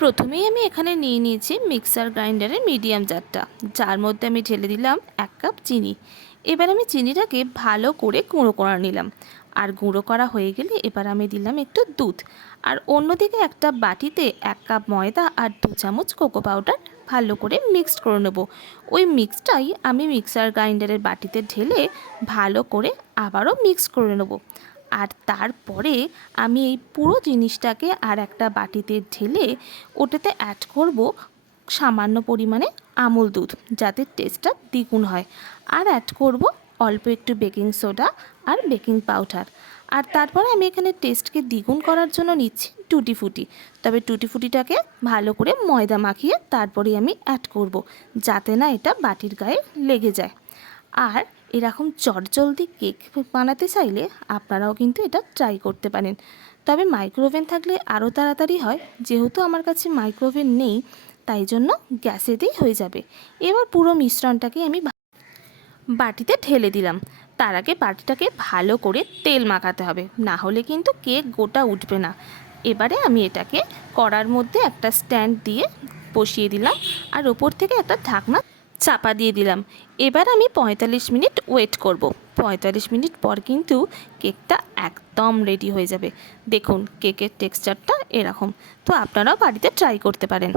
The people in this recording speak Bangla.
প্রথমেই আমি এখানে নিয়ে নিয়েছি মিক্সার গ্রাইন্ডারের মিডিয়াম জারটা। যার মধ্যে আমি ঢেলে দিলাম এক কাপ চিনি। এবার আমি চিনিটাকে ভালো করে গুঁড়ো করে নিলাম। আর গুঁড়ো করা হয়ে গেলে এবার আমি দিলাম একটু দুধ। আর অন্যদিকে একটা বাটিতে এক কাপ ময়দা আর দু চামচ কোকো পাউডার ভালো করে মিক্সড করে নেব। ওই মিক্সটাই আমি মিক্সার গ্রাইন্ডারের বাটিতে ঢেলে ভালো করে আবারও মিক্স করে নেব। আর তারপরে আমি এই পুরো জিনিসটাকে আর একটা বাটিতে ঢেলে ওটাতে অ্যাড করব সামান্য পরিমাণে আমুল দুধ যাতে টেস্টটা দ্বিগুণ হয়। আর অ্যাড করব অল্প একটু বেকিং সোডা আর বেকিং পাউডার আর তারপরে আমি এখানে টেস্টকে দ্বিগুণ করার জন্য নিচ্ছি টুটি ফুটি তবে টুটি ফুটিটাকে ভালো করে ময়দা মাখিয়ে তারপরে আমি অ্যাড করব যাতে না এটা বাটির গায়ে লেগে যায়। আর এরকম চটজলদি কেক বানাতে চাইলে আপনারাও কিন্তু এটা ট্রাই করতে পারেন। তবে মাইক্রোওভেন থাকলে আরও তাড়াতাড়ি হয়, যেহেতু আমার কাছে মাইক্রোওভেন নেই, তাই জন্য গ্যাসেতেই হয়ে যাবে। এবার পুরো মিশ্রণটাকে আমি বাটিতে ঢেলে দিলাম। তার আগে বাটিটাকে ভালো করে তেল মাখাতে হবে, না হলে কিন্তু কেক গোটা উঠবে না। এবারে আমি এটাকে কড়ার মধ্যে একটা স্ট্যান্ড দিয়ে বসিয়ে দিলাম, আর ওপর থেকে একটা ঢাকনা চাপা দিয়ে দিলাম। এবার আমি পঁয়তাল্লিশ মিনিট ওয়েট করব। পঁয়তাল্লিশ মিনিট পর কিন্তু কেকটা একদম রেডি হয়ে যাবে। দেখুন, কেকের টেক্সচারটা এরকম। তো আপনারাও বাড়িতে ট্রাই করতে পারেন।